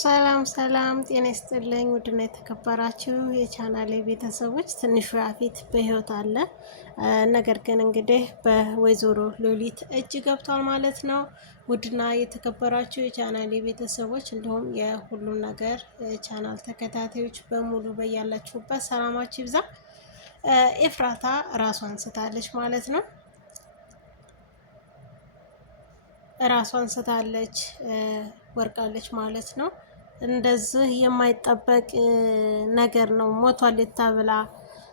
ሰላም ሰላም፣ ጤና ይስጥልኝ ውድና የተከበራችሁ የቻናሌ ቤተሰቦች፣ ትንሹ ያፌት በህይወት አለ። ነገር ግን እንግዲህ በወይዘሮ ሉሊት እጅ ገብቷል ማለት ነው። ውድና የተከበራችሁ የቻናሌ ቤተሰቦች እንዲሁም የሁሉም ነገር ቻናል ተከታታዮች በሙሉ በያላችሁበት ሰላማችሁ ይብዛ። ኤፍራታ ራሷን ስታለች ማለት ነው። ራሷን ስታለች ወርቃለች ማለት ነው። እንደዚህ የማይጠበቅ ነገር ነው። ሞቷል ተብላ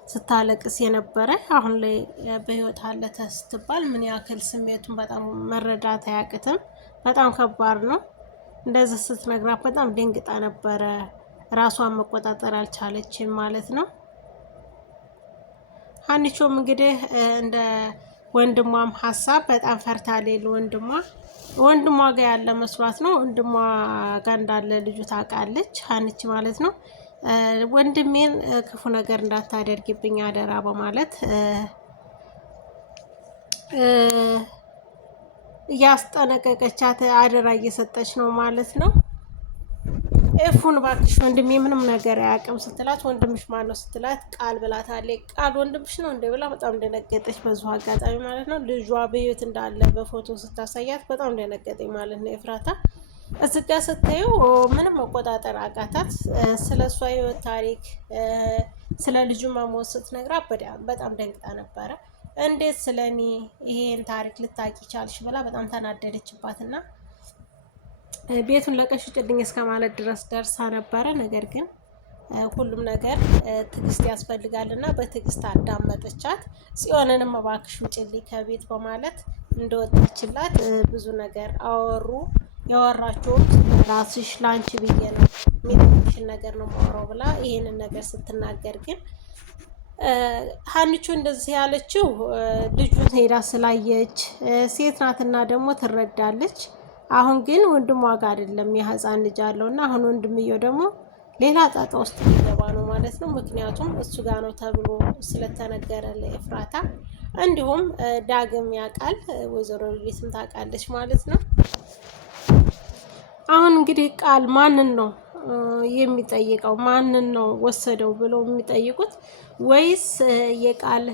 ስታለቅስ የነበረ አሁን ላይ በህይወት አለ ስትባል ምን ያክል ስሜቱን በጣም መረዳት አያቅትም። በጣም ከባድ ነው። እንደዚህ ስትነግራት በጣም ደንግጣ ነበረ። ራሷን መቆጣጠር አልቻለችም ማለት ነው። ሀኒቾም እንግዲህ እንደ ወንድሟም ሀሳብ በጣም ፈርታለች። ወንድሟ ጋር ያለ መስሏት ነው። ወንድሟ ጋር እንዳለ ልጁ ታውቃለች፣ ሀኒች ማለት ነው። ወንድሜን ክፉ ነገር እንዳታደርግብኝ አደራ በማለት እያስጠነቀቀቻት አደራ እየሰጠች ነው ማለት ነው። ኤፉን እባክሽ ወንድሜ ምንም ነገር አያውቅም ስትላት፣ ወንድምሽ ማን ነው ስትላት፣ ቃል ብላታለች። ቃል ወንድምሽ ነው እንደ ብላ በጣም እንደነገጠች በዚሁ አጋጣሚ ማለት ነው። ልጇ በህይወት እንዳለ በፎቶ ስታሳያት በጣም እንደነገጠኝ ማለት ነው። ኤፍራታ እዚህ ጋ ስታዩ ምንም መቆጣጠር አቃታት። ስለ እሷ ህይወት ታሪክ ስለ ልጁ መሞት ስትነግራት በጣም ደንግጣ ነበረ። እንዴት ስለ እኔ ይሄን ታሪክ ልታቂ ቻልሽ ብላ በጣም ተናደደችባትና ቤቱን ለቀሽ ውጭልኝ እስከ ማለት ድረስ ደርሳ ነበረ። ነገር ግን ሁሉም ነገር ትዕግስት ያስፈልጋል እና በትዕግስት አዳመጠቻት። ጽዮንንም እባክሽ ውጭልኝ ከቤት በማለት እንደወጣችላት ብዙ ነገር አወሩ። ያወራችሁት ራስሽ ላንቺ ብዬ ነው የሚጠቅምሽን ነገር ነው ማወራው ብላ ይሄንን ነገር ስትናገር ግን ሀኒቾ እንደዚህ ያለችው ልጁን ሄዳ ስላየች ሴት ናትና ደግሞ ትረዳለች። አሁን ግን ወንድሟ ጋር አይደለም የህፃን ልጅ አለው እና አሁን ወንድምየው ደግሞ ሌላ ጣጣ ውስጥ ሊገባ ነው ማለት ነው። ምክንያቱም እሱ ጋር ነው ተብሎ ስለተነገረ ለኤፍራታ፣ እንዲሁም ዳግም ያውቃል፣ ወይዘሮ ሉሊትም ታውቃለች ማለት ነው። አሁን እንግዲህ ቃል ማንን ነው የሚጠይቀው? ማንን ነው ወሰደው ብለው የሚጠይቁት? ወይስ የቃል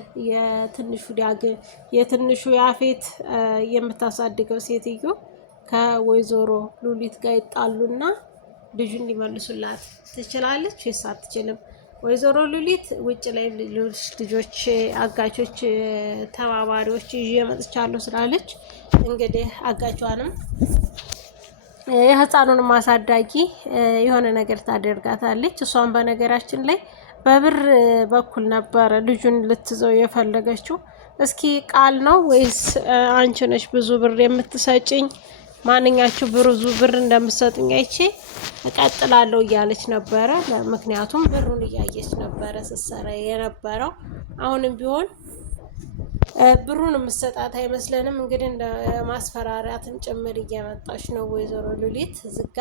የትንሹ ያፌት የምታሳድገው ሴትዮ ከወይዘሮ ሉሊት ጋር ይጣሉና ልጁን ሊመልሱላት ትችላለች ወይስ አትችልም? ወይዘሮ ሉሊት ውጭ ላይ ልጆች አጋቾች ተባባሪዎች ይዤ መጥቻለሁ ስላለች እንግዲህ አጋቿንም የህፃኑንም አሳዳጊ የሆነ ነገር ታደርጋታለች። እሷን በነገራችን ላይ በብር በኩል ነበረ ልጁን ልትዘው የፈለገችው። እስኪ ቃል ነው ወይስ አንቺ ነሽ ብዙ ብር የምትሰጭኝ? ማንኛችሁ ብዙ ብር እንደምትሰጡኝ አይቼ እቀጥላለሁ እያለች ነበረ። ምክንያቱም ብሩን እያየች ነበረ ስትሰራ የነበረው። አሁንም ቢሆን ብሩን የምትሰጣት አይመስለንም። እንግዲህ እንደ ማስፈራሪያትም ጭምር እየመጣች ነው ወይዘሮ ሉሊት። ዝጋ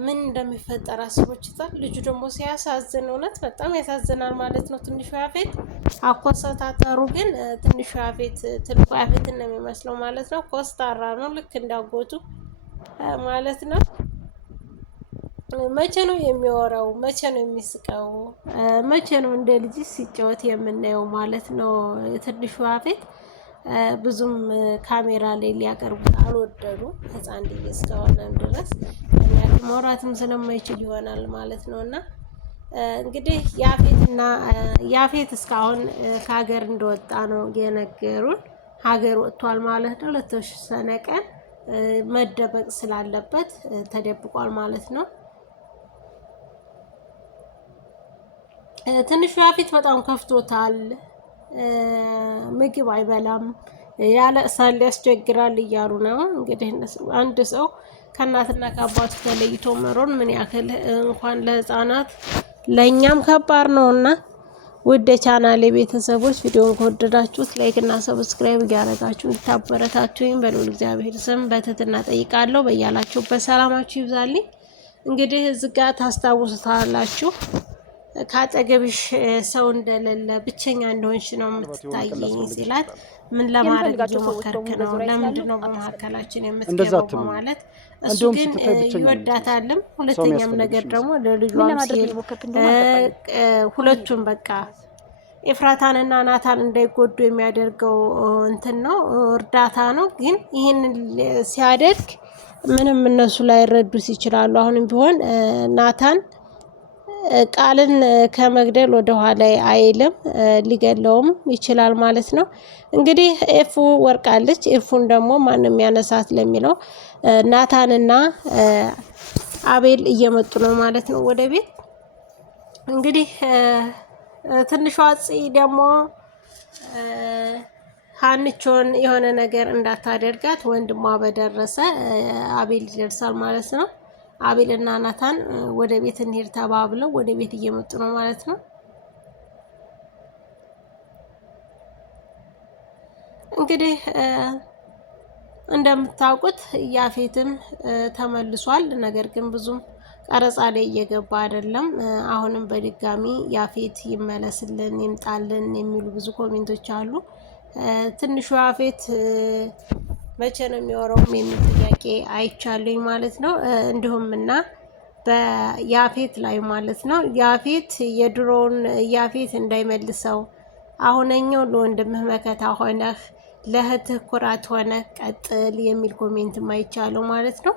ምን እንደሚፈጠር አስቦችታል። ልጁ ደግሞ ሲያሳዝን፣ እውነት በጣም ያሳዝናል ማለት ነው። ትንሹ ያፌት አኮሰታተሩ ግን ትንሹ ያፌት ትልቁ ያፌትን ነው የሚመስለው ማለት ነው። ኮስታራ ነው ልክ እንዳጎቱ ማለት ነው። መቼ ነው የሚወራው? መቼ ነው የሚስቀው? መቼ ነው እንደ ልጅ ሲጫወት የምናየው ማለት ነው። ትንሹ ያፌት ብዙም ካሜራ ላይ ሊያቀርቡት አልወደዱ፣ ህፃን ልጅ እስከሆነ ድረስ ማውራትም ስለማይችል ይሆናል ማለት ነው። እና እንግዲህ ያፌት እስካሁን ከሀገር እንደወጣ ነው የነገሩን። ሀገር ወጥቷል ማለት ነው። ለተወሰነ ቀን መደበቅ ስላለበት ተደብቋል ማለት ነው። ትንሹ ያፌት በጣም ከፍቶታል። ምግብ አይበላም። ያለቅሳል ያስቸግራል እያሉ ነው። እንግዲህ አንድ ሰው ከእናትና ከአባቱ ተለይቶ መሮን ምን ያክል እንኳን ለህፃናት ለእኛም ከባድ ነውና ውድ የቻናሌ ቤተሰቦች ቪዲዮውን ከወደዳችሁት ላይክ እና ሰብስክራይብ እያደረጋችሁ እንድታበረታቱኝ በልዑል እግዚአብሔር ስም በትህትና ጠይቃለሁ። በያላችሁበት ሰላማችሁ ይብዛልኝ። እንግዲህ እዚህ ጋር ታስታውሱታላችሁ ካጠገብሽ ሰው እንደሌለ ብቸኛ እንደሆንሽ ነው የምትታየኝ ሲላት ምን ለማድረግ እየሞከርክ ነው? ለምንድን ነው በመካከላችን የምትገባው? በማለት እሱ ግን ይወዳታልም። ሁለተኛም ነገር ደግሞ ለልጇም ሲል ሁለቱም በቃ ኤፍራታንና ናታን እንዳይጎዱ የሚያደርገው እንትን ነው እርዳታ ነው። ግን ይህን ሲያደርግ ምንም እነሱ ላይረዱት ይችላሉ። አሁንም ቢሆን ናታን ቃልን ከመግደል ወደ ኋላ አይልም፣ ሊገለውም ይችላል ማለት ነው። እንግዲህ ኤፉ ወርቃለች። ኤፉን ደግሞ ማንም ያነሳት ለሚለው ናታንና አቤል እየመጡ ነው ማለት ነው ወደ ቤት። እንግዲህ ትንሿ ጽ ደግሞ ሀንቾን የሆነ ነገር እንዳታደርጋት ወንድሟ በደረሰ አቤል ይደርሳል ማለት ነው። አቤል እና ናታን ወደ ቤት እንሂድ ተባብለው ወደ ቤት እየመጡ ነው ማለት ነው። እንግዲህ እንደምታውቁት ያፌትም ተመልሷል። ነገር ግን ብዙም ቀረጻ ላይ እየገባ አይደለም። አሁንም በድጋሚ ያፌት ይመለስልን ይምጣልን የሚሉ ብዙ ኮሜንቶች አሉ። ትንሹ ያፌት መቼ ነው የሚወራውም የሚል ጥያቄ አይቻለኝ ማለት ነው። እንዲሁም እና በያፌት ላይ ማለት ነው ያፌት የድሮውን ያፌት እንዳይመልሰው አሁነኛው ለወንድምህ መከታ ሆነህ ለእህትህ ኩራት ሆነህ ቀጥል የሚል ኮሜንትም አይቻለው ማለት ነው።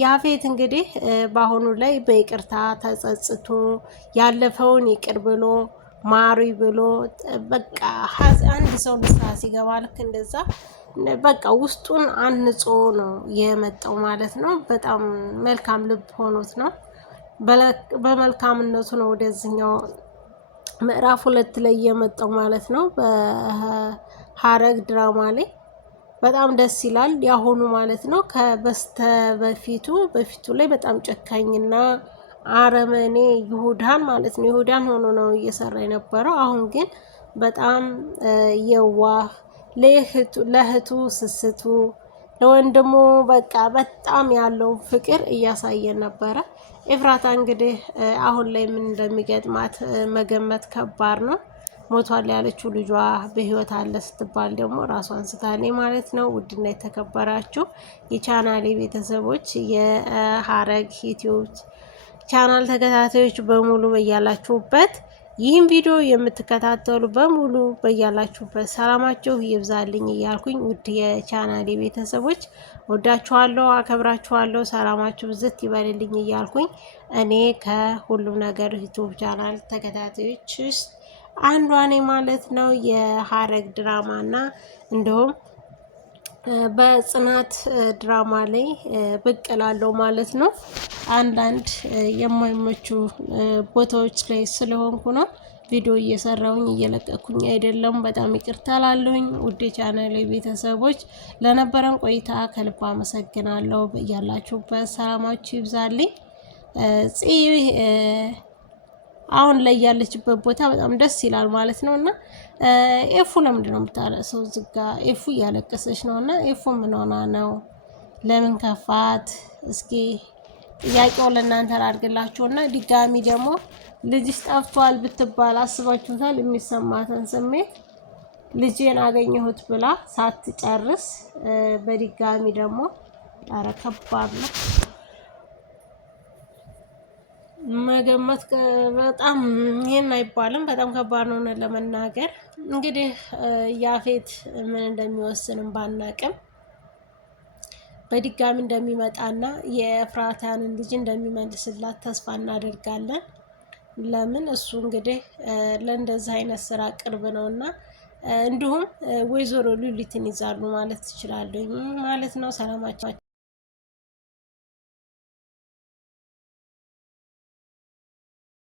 ያፌት እንግዲህ በአሁኑ ላይ በይቅርታ ተጸጽቶ ያለፈውን ይቅር ብሎ ማሪ ብሎ በቃ አንድ ሰው ንስሐ ሲገባ ልክ እንደዛ በቃ ውስጡን አንጾ ነው የመጣው ማለት ነው። በጣም መልካም ልብ ሆኖት ነው በመልካምነቱ ነው ወደዚህኛው ምዕራፍ 2 ላይ የመጣው ማለት ነው። በሀረግ ድራማ ላይ በጣም ደስ ይላል ያሁኑ ማለት ነው። በፊቱ ላይ በጣም ጨካኝና አረመኔ ይሁዳን ማለት ነው ይሁዳን ሆኖ ነው እየሰራ የነበረው። አሁን ግን በጣም የዋህ ለእህቱ ስስቱ ለወንድሙ በቃ በጣም ያለው ፍቅር እያሳየን ነበረ። ኤፍራታ እንግዲህ አሁን ላይ ምን እንደሚገጥማት መገመት ከባድ ነው። ሞቷል ያለችው ልጇ በህይወት አለ ስትባል ደግሞ ራሷን ስታኔ ማለት ነው። ውድና የተከበራችሁ የቻናሌ ቤተሰቦች የሀረግ ዩቲዩብ ቻናል ተከታታዮች በሙሉ በያላችሁበት ይህን ቪዲዮ የምትከታተሉ በሙሉ በያላችሁበት ሰላማችሁ ይብዛልኝ እያልኩኝ ውድ የቻናሌ ቤተሰቦች ወዳችኋለሁ፣ አከብራችኋለሁ። ሰላማችሁ ብዝት ይበልልኝ እያልኩኝ እኔ ከሁሉም ነገር ዩቲዩብ ቻናል ተከታታዮች ውስጥ አንዷ ነኝ ማለት ነው። የሀረግ ድራማ እና እንዲሁም በጽናት ድራማ ላይ ብቅ እላለሁ ማለት ነው። አንዳንድ የማይመቹ ቦታዎች ላይ ስለሆንኩ ነው ቪዲዮ እየሰራሁኝ እየለቀኩኝ አይደለም። በጣም ይቅርታ ላለሁኝ ውድ ቻናሌ ቤተሰቦች ለነበረን ቆይታ ከልብ አመሰግናለሁ። ያላችሁበት ሰላማችሁ ይብዛልኝ። አሁን ላይ ያለችበት ቦታ በጣም ደስ ይላል ማለት ነው። እና ኤፉ ለምንድን ነው የምታለቅሰው? ዝጋ ኤፉ እያለቀሰች ነው። እና ኤፉ ምን ሆና ነው? ለምን ከፋት? እስኪ ጥያቄው ለእናንተ ላድርግላችሁ። እና ድጋሚ ደግሞ ልጅሽ ጠፍቷል ብትባል አስባችሁታል? የሚሰማትን ስሜት ልጄን አገኘሁት ብላ ሳትጨርስ በድጋሚ ደግሞ ኧረ ከባድ ነው መገመት። በጣም ይሄን አይባልም፣ በጣም ከባድ ነው ለመናገር። እንግዲህ ያፌት ምን እንደሚወስንም ባናቅም በድጋሚ እንደሚመጣና የኤፍራታንን ልጅ እንደሚመልስላት ተስፋ እናደርጋለን። ለምን እሱ እንግዲህ ለእንደዚህ አይነት ስራ ቅርብ ነውና፣ እንዲሁም ወይዘሮ ሉሊትን ይዛሉ ማለት ትችላለሁ ማለት ነው። ሰላማቸው